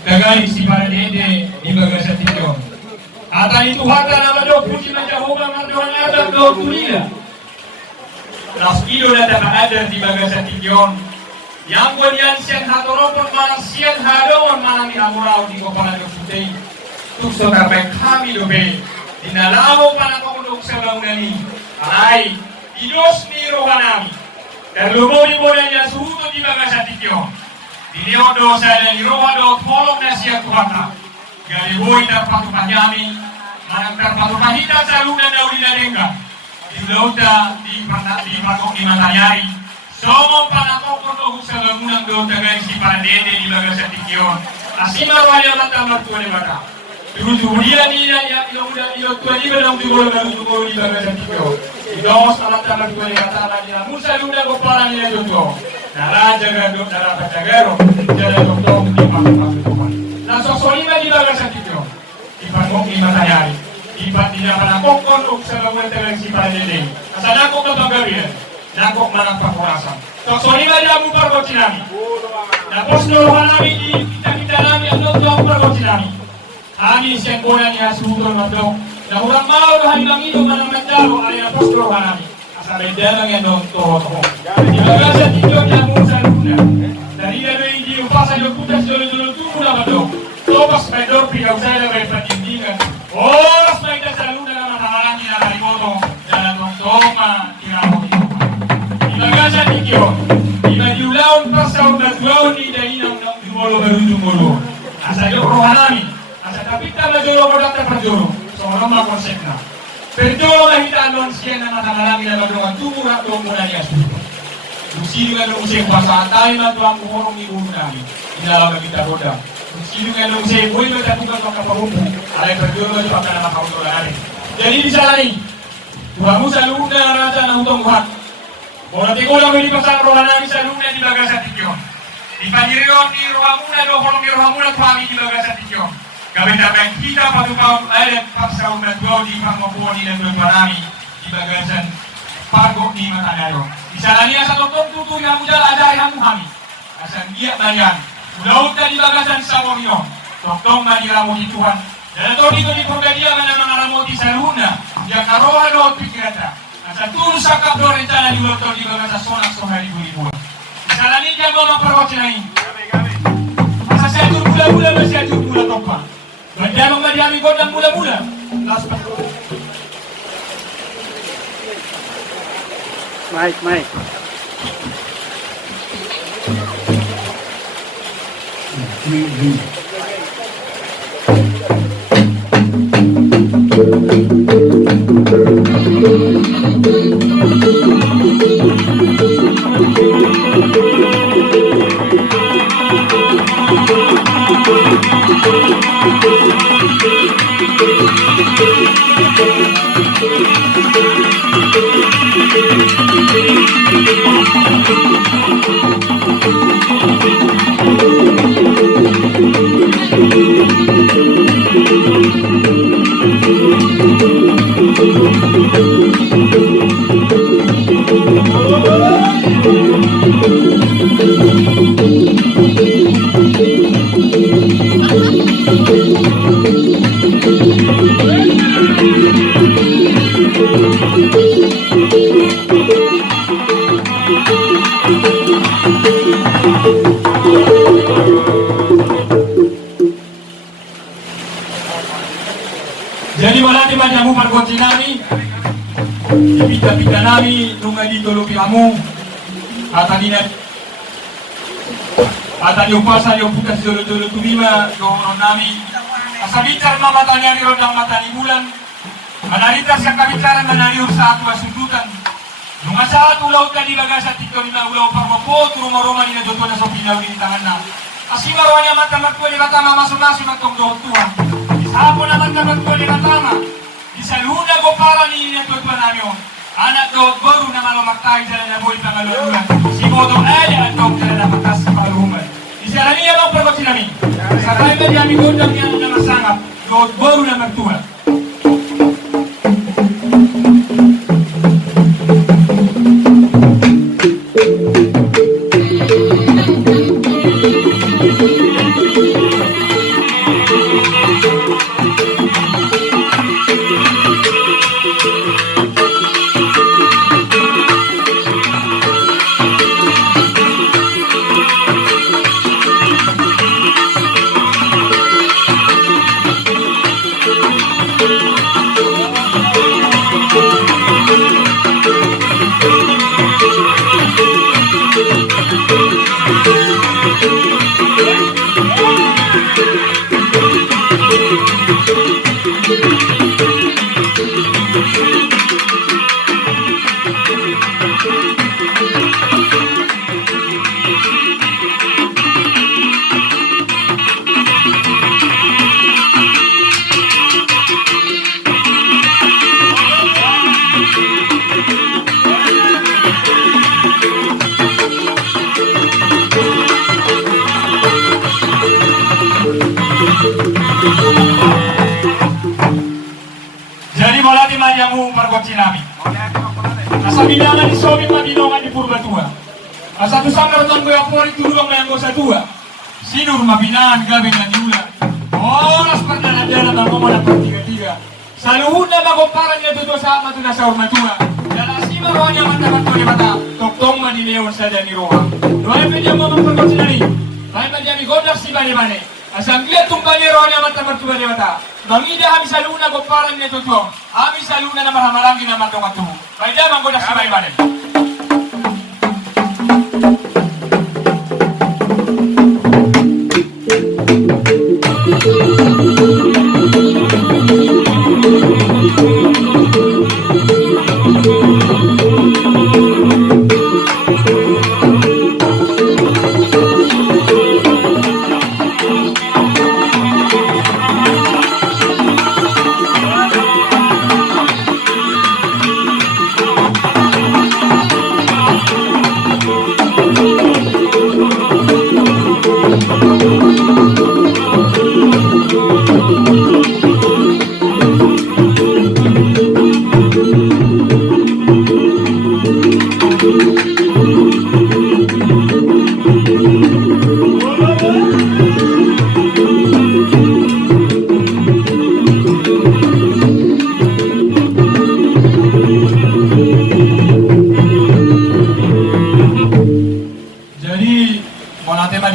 Kagani si Paradede di Bagasa Tijon. Atani Tuhata nama do puji na Jehovah mardoan Adam do tulila. Naskido na ada di Bagasa Tijon. Yang kemudian siang hatoropon malang siang hadon malang amurau di kepala do putih. Tukso karpet kami do be. Dinalawo panakokudok sa bangunani. Alay, idos ni rohanami. Terlumoy mo na niya suhuto di Bagasa Tijon. Dineo dosa dan diroha do tolong nasihat Tuhata. Gali boy terpatupahami, manang terpatupahita selalu dan daudi dadengga. Di lauta di pagok di matayari. Somong panakokon do huksa bangunan do tagay si Paradede di Bagasa Tijon. Asima wala mata martua de bata. Turuturia ni ya ilo tua ni benang di bola baru di Bagasa Tijon. Idos mata martua de bata ni musa luna gopala ni jojo. Nara jaga do nara pacagaro jaga doktor di pangkuman. Na sosolima di Bagasa Tijon. Di pangkok di matayari. Di patina panakokon uk sa bangunan tagay si Paradede. Kasanako ka bagawin. Nakok manang pakurasan. Sosolima di amu pargo cinami. Na posno hanami di kita nami andok jauh pargo cinami. Kami siang bola ni hasuhutol mandok. Na urang mau dohan nangido manang mandalo alina posno hanami. Asabedana ngendong toho. Di Bagasa Tijon di amu saluna. Dari ada yang di upasa yo putas dulu tunggu na mandok. Topas medor pigau saya by patindingan. Oras may saluna na matamarani na kalimoto. Dalam toma tiramo. Bagasa Tijon, di Madiulaon pasau Madiulaon di dainang nak dimolo berujung-ulu. Asa yo rohanami, asa kapita majolo bodak terperjolo, seorang ma konsepna. Perjolo lah kita anon sian na matamalami na madungan tubuh rak do munanya sudah. Dusi dengan usai kuasa antai na tuang kuhorong ibu nami. Dalam kita bodak. Dusi dengan usai boy do tatukan to kapahumbu. Alai perjolo jo akan nama kauto lari. Jadi di sana ni, Tuhan Musa luna raja na utong hat. Bola tegola di pasang rohanami saluna di Bagasa Tijon. Di Pajirion di Rohamuna do holong di Rohamuna tuami di Bagasa Tijon. Kabenta bang kita patupau ayat paksa umat dua di Pangoponi dan Tuanami di Bagasan Pargo di Matanaro. Di sana ni asal tong tutu yang mudal ada yang muhami. Asal dia bayan. Laut di Bagasan Samorion. Tong maniramu di Tuhan. Dan itu di Purgadia mana di saluna. Yang karoha do pikirata. Satu sakap do rencana di waktu di Bagasa sonak sohari ribu. Misalnya ni jago memperwakil ini. Masa saya atur mula-mula masih atur mula topa. Banyak memadiami godang mula-mula. Mike. Jadi malati manjamu pargonci nami, pita-pita nami nunga dito lupi amu, atani upasa yung putas dulu tumima doon nami, asabicar mamatanya ni rodang matani bulan, manaritas yang kabicaran manariur sa atua sundutan, nunga sa ulaw ka di Bagasa Tijon na ulaw parmopo, turumoroma ni na doon na sa pinaw ni tangan na. Asimarwanya mata magkuha ni matama masumasi magtong doon tuhan. Sapo naman na magkuha ni matama. Isaluna ko para ni natutuan namin. Anak doon baru na malumaktay sa nabuhay pangaluluan. Si Moto ay atong na matas sa paluman. Isala niya bang perbaksi namin. Sa tayo na niya doon na niya na masangap. Doon baru na magtuwa. tahu pergoci nami. Asa bidangan di sobi mabinongan di Purbatua. Asa tu sanggar ton gue apori turang na yang gosa tua. Sinur mabinaan gabe na diula. Oras pernah ada na ngomong na pertiga-tiga. Saluhun na magomparan niya tuto sa ama tu na sa urmatua. Dalasima rohnya mata-mata ni mata. Tong-tong manileon saja ni roha. Doa pedia ngomong pergoci nami. Baik menjadi godak si bane-bane. Asam lihat tumbali rohnya mata-mata ni mata. Mangida kami saluna gomparan niya tuto. Kami saluna na maramarangi na matong atu. Baik dia manggodak si bane-bane.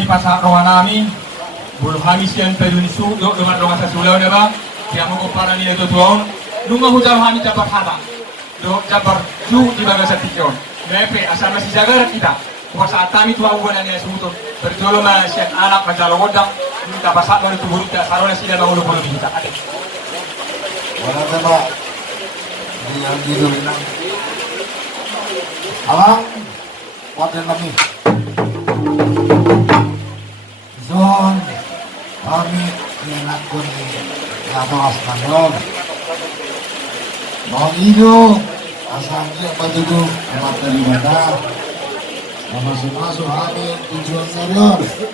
Pasar rohanami bulu hamis yang peduni su do dengan ronga sasulau na ba yang mo para ni to tuon lunga hujar hami dapat haba do dapat ju di baga sa tikon mepe asal masih jaga kita kuat saat kami tua uban yang sebutun berjolo ma sian anak majalo godang minta pasak baru tu burita sarona sila ba ulo kita ade wala ba di yang gitu nang awang waten kami Zon, kami inakun atau asmanol. Mau hidup, asalnya berduduk materi mata. Masuk-masuk kami tujuan serius.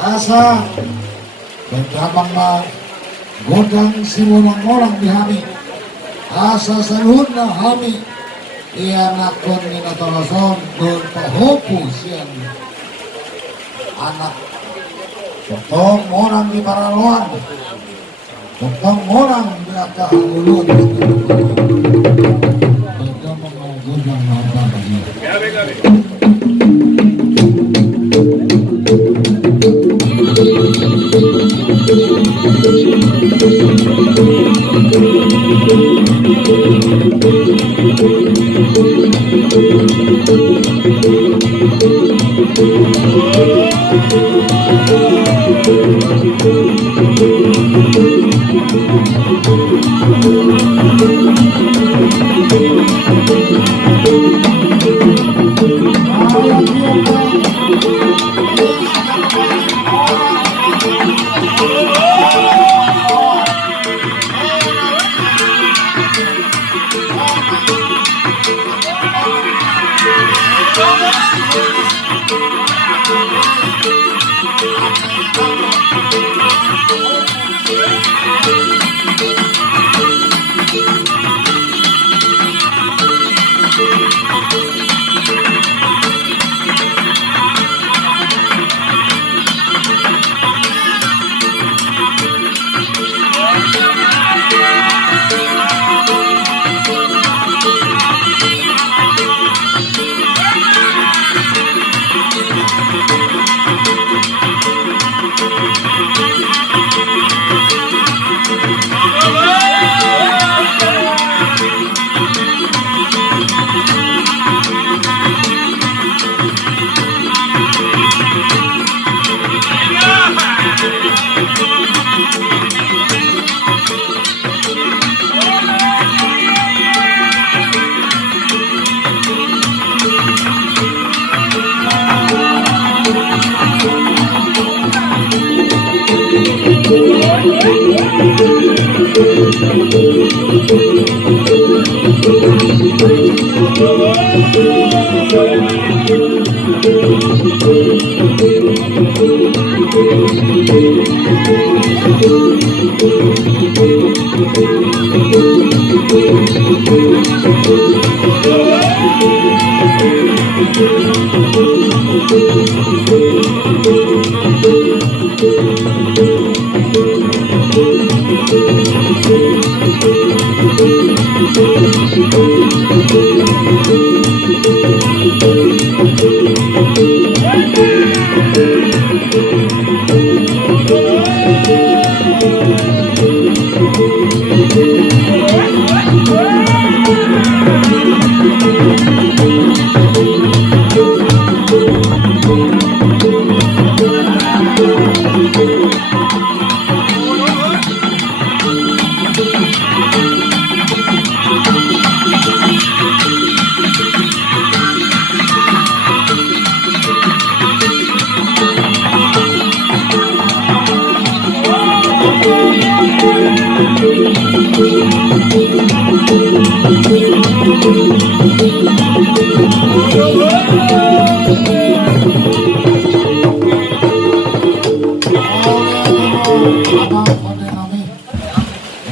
Asa, bergabung mah godang semua orang di kami. Asa seluruhnya kami inakun atau lason berpahopus yang anak. Tong orang di Paraloan, tong orang di atas ulun, tong mengajukan harta bagi.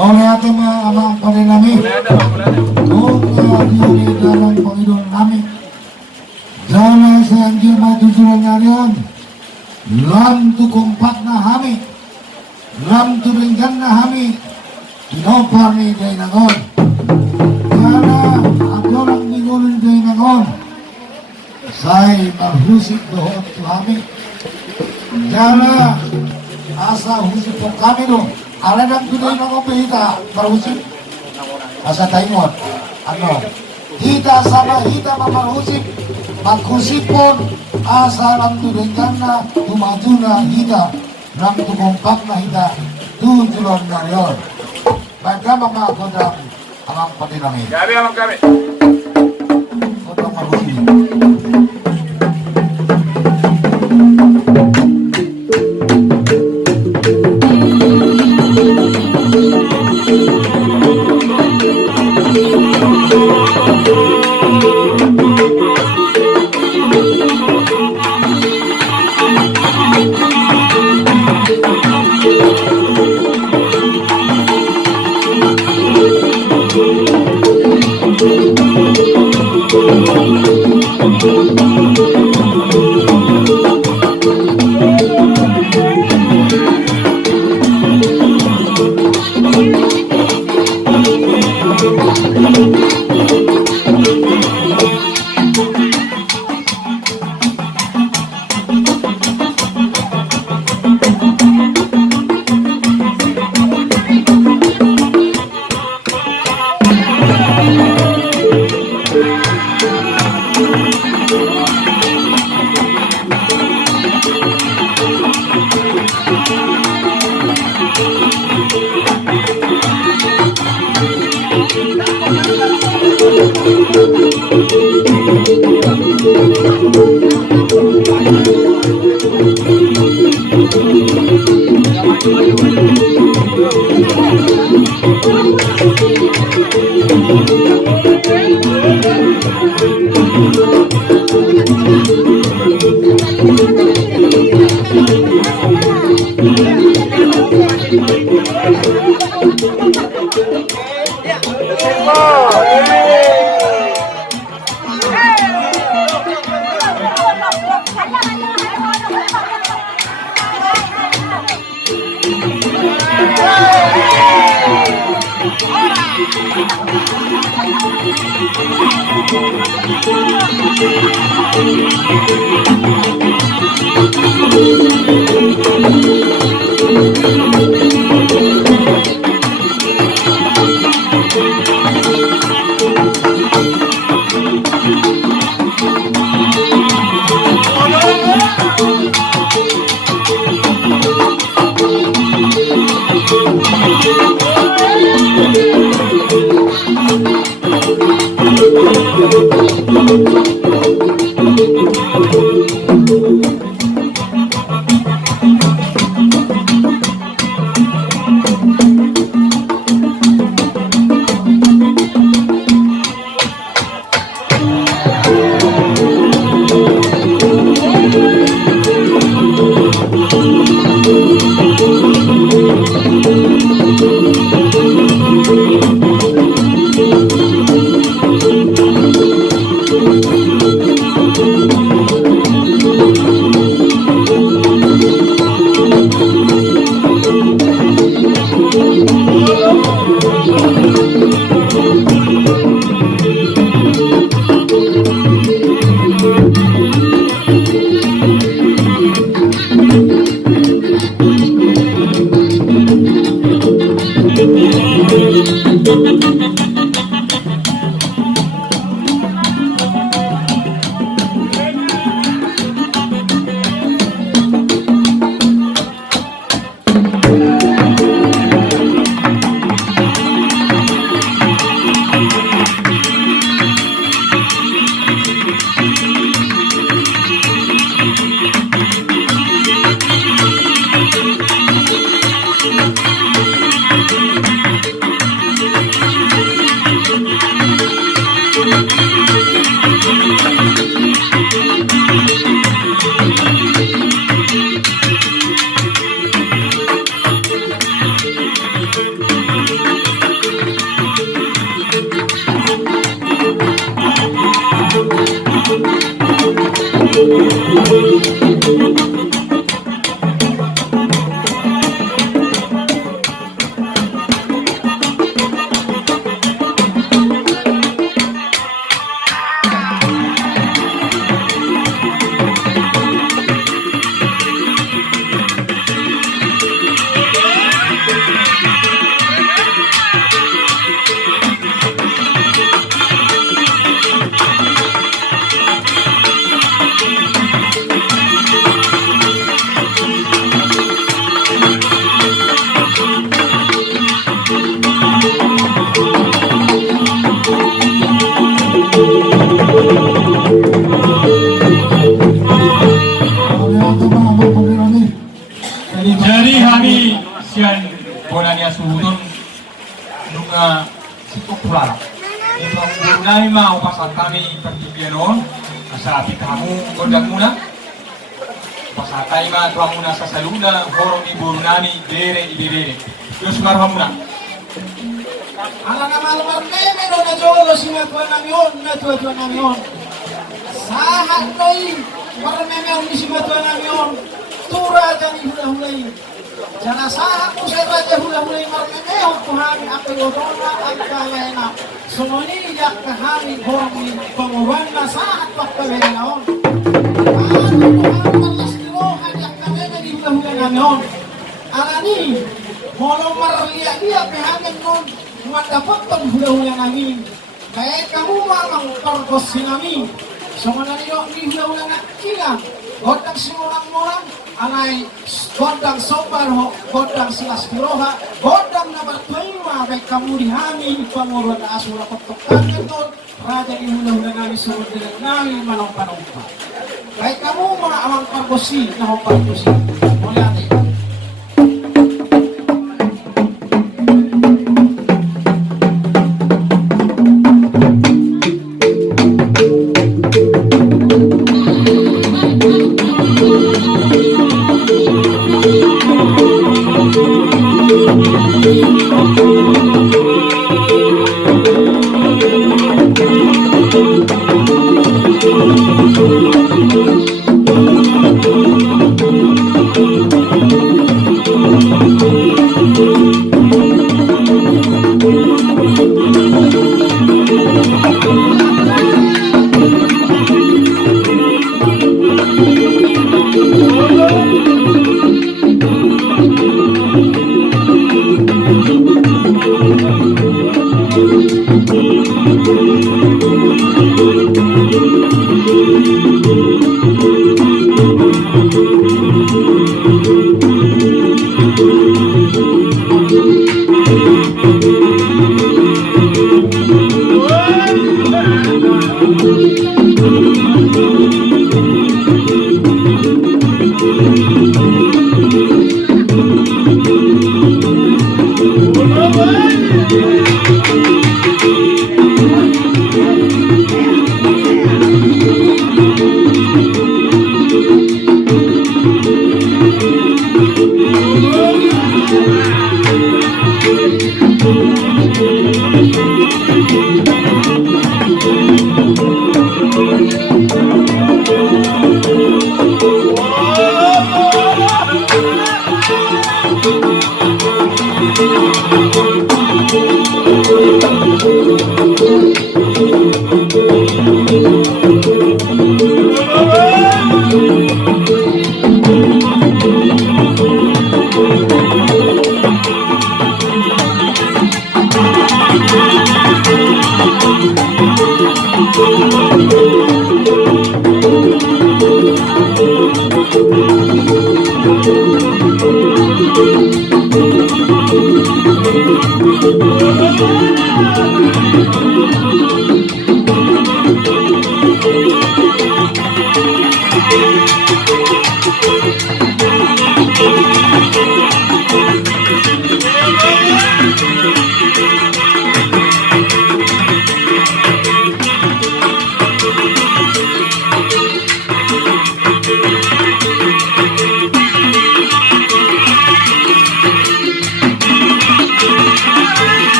Oleh atama amang pada nami, Bunga diuni dalam pengidul nami, Jana seanjir maju turun ngarian, Lam tu kompak na hami, Lam tu ringgan na hami, Dinopar ni day nangon, Jana adorang ningulun day nangon, Say marhusik dohot tu hami, Jana asa husik po kami do. Aladang tuloy ng upihita, marusip. Asa taimot, ano? Hita sama hita mamarusip, magkusipon, asa lang tuloy na, tumaju na hita, lang tukompak na hita, tujulan na yon. Baga mga kodang amang patinami. Gabi amang kami. Kodang marusip. Jadi kami sian bonanya suhudon nunga situ pular. Ito nai mau pasal kami pertipianon asa api kamu gondang muna. Pasal taima tuang muna sa saluna horong ibu nani bere ibere. Yos marhamuna. Ala na malwar meme no na jolo singa tuan namion na tuan namion. Sahat noi war meme on singa tuan namion. Tura jani hula-hulai. Jana sahat ko sa raja hula-hulai war meme on kuhani api odona agkalena. Sumoni yak kahani horong penguruan na sahat pakpabere naon. Ano kuhani malas dilo hajak kameme di hula-hulai namion. Alani molong marliak dia pehangan non dapat penghula-hula namin. Kaya kamu mamang perkosi namin. Semana nyo ni hula-hula na kila. Godang simurang-murang. Anay godang sobar ho. Godang silas tiroha. Godang na bertuima. Baik kamu dihami. Penguruan na asura kotokan ito. Raja ni hula-hula namin surut dengan namin manong-panongpa. Kaya kamu mga amang perkosi na ho perkosi. Mulai ati.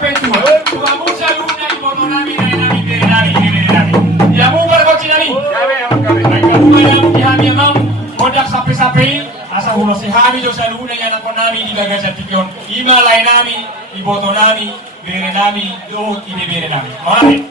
petua. Tuamusa luna iboto nami bere nami. Ya mu berkoci nami. Mereka yang dihami mam kodak sapi-sapi asa hulo si hami jo sa luna yang ako nami di gaga sa tikyon. Ima lai nami iboto nami bere nami do ibe bere nami. Alright.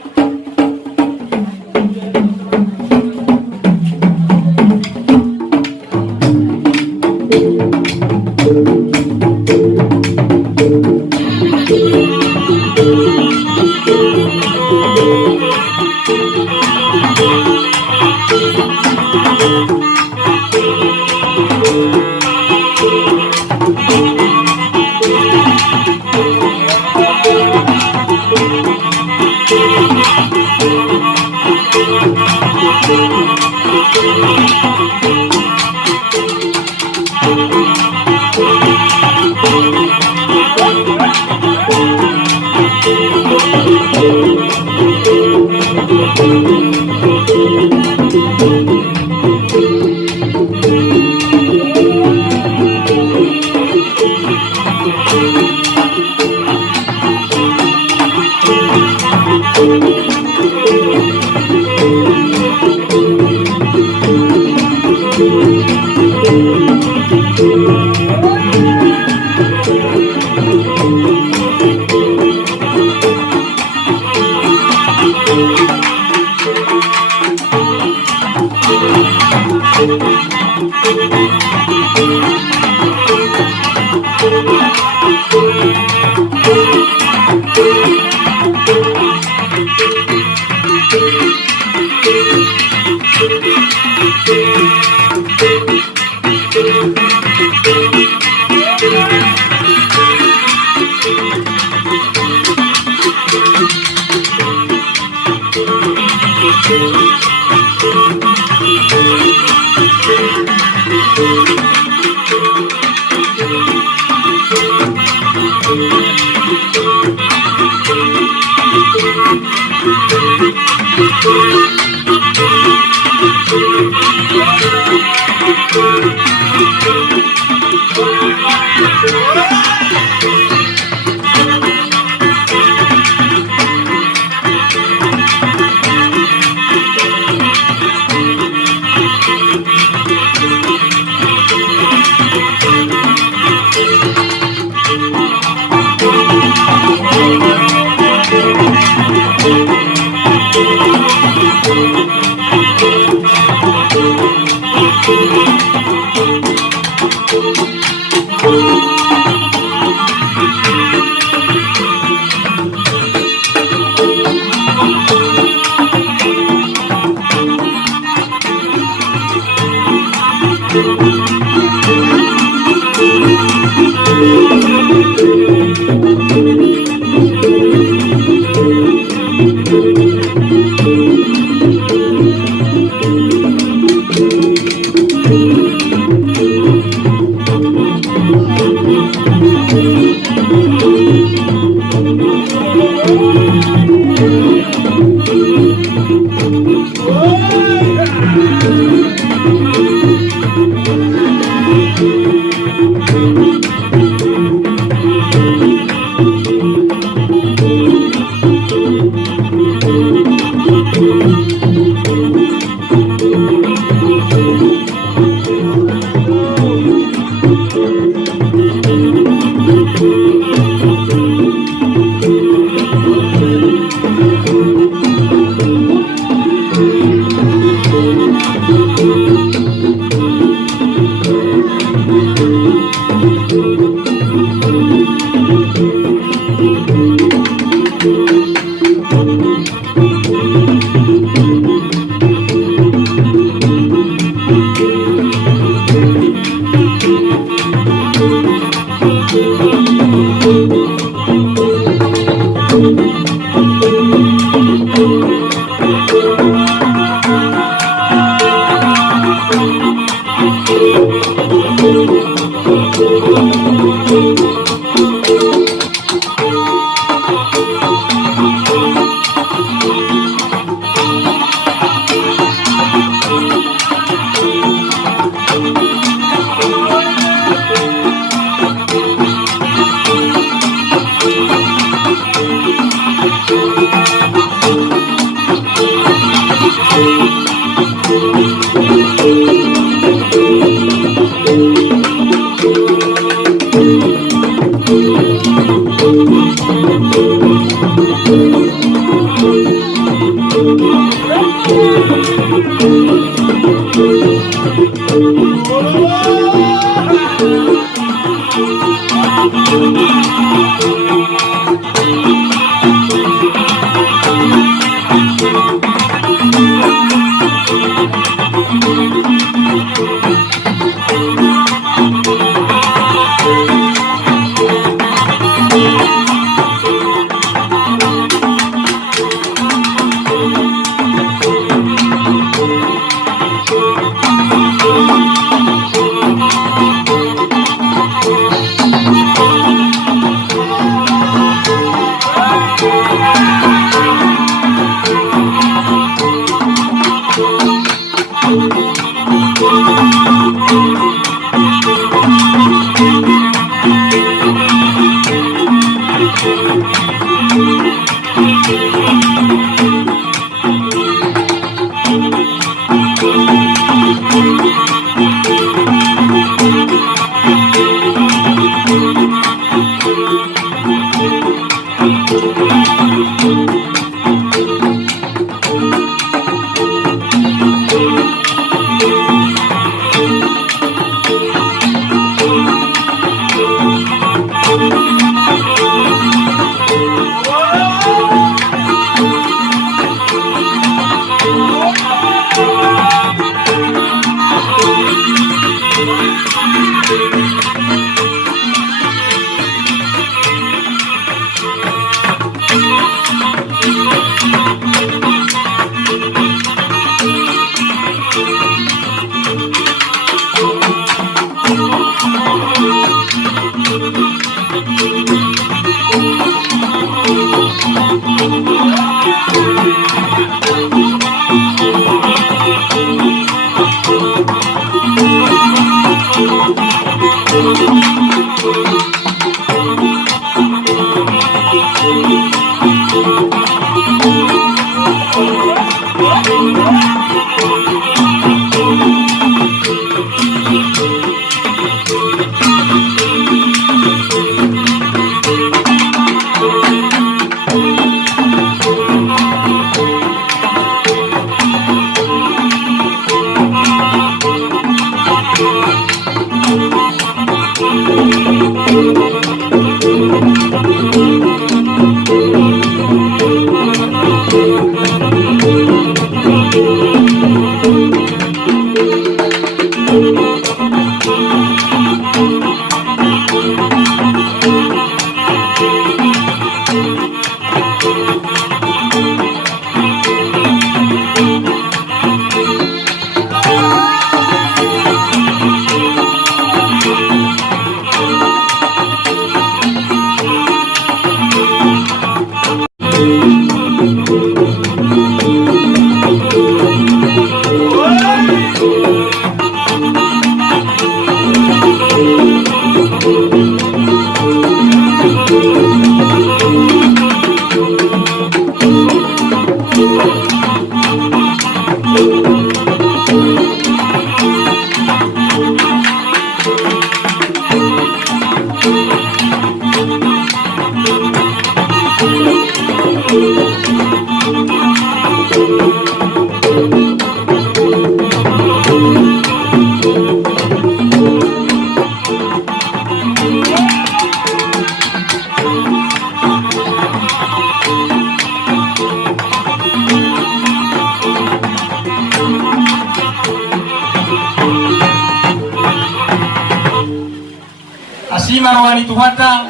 Asima rawani tuhata,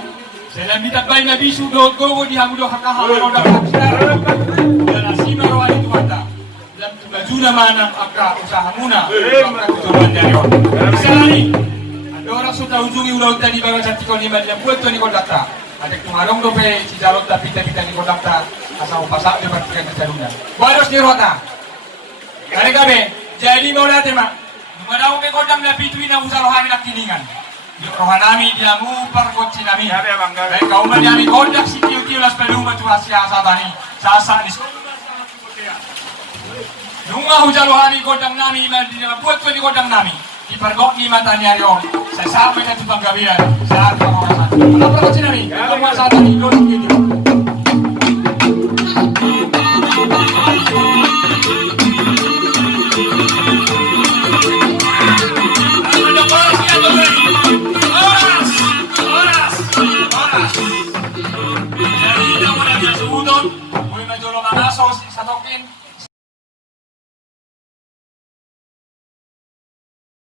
selambita bayi nabi sudo gogo di hamudo hakaha roda pakistar, dan asima rawani tuhata, dan tubajuna mana akka usaha muna, akka tujuan dari orang. Misalnya, ada orang sudah ujungi ulang tadi bagai cantik kau lima yang buat tu ni kondakta, ada kumarong dope si jalot tapi ni kondakta, asal pasak dia praktikan kejaruna. Baros di rota, kare kabe, jadi mau nanti mak, madau ke kodam nabi tu ina usah rohani nak kiningan. Rohanami dia mupar kotsi nami. Baik kau menjadi kondak si tiu las peluma tu asia sabani. Sasa ni. Nunga hujan rohani kodam nami mandi buat tu ni kodam nami. Di pergok ni mata ni arion. Saya sampai ke tukang gabian. Saya akan orang sana. Apa kotsi nami? Kau masa tadi kau